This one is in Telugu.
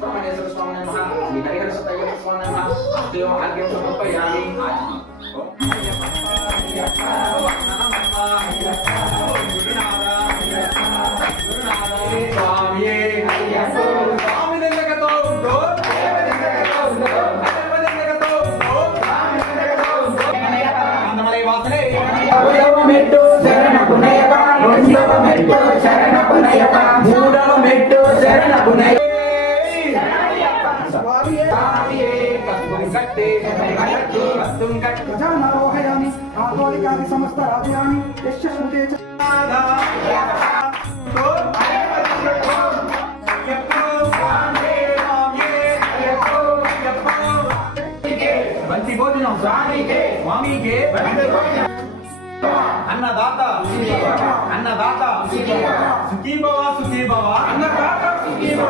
సుబ్రహ్మణ్యేశ్వర స్వామి నమః శ్రీ హరిహర సతయ్య స్వామి నమః అస్తేవ ఆగ్యం సమర్పయామి స్వామియే స్వామి దగ్గరతో ఉందో మెట్టు శరణ పునయక రెండవ మెట్టు శరణ పునయక మూడవ మెట్టు శరణ పునయక ప్రజానారోహయామి ఆతోలికాది సమస్త రాజ్యాన్ని యశ్చ స్మృతే చ బంతి భోజనం స్వామికే స్వామికే అన్నదాత అన్నదాత సుఖీ భవ సుఖీ భవ అన్నదాత సుఖీ భవ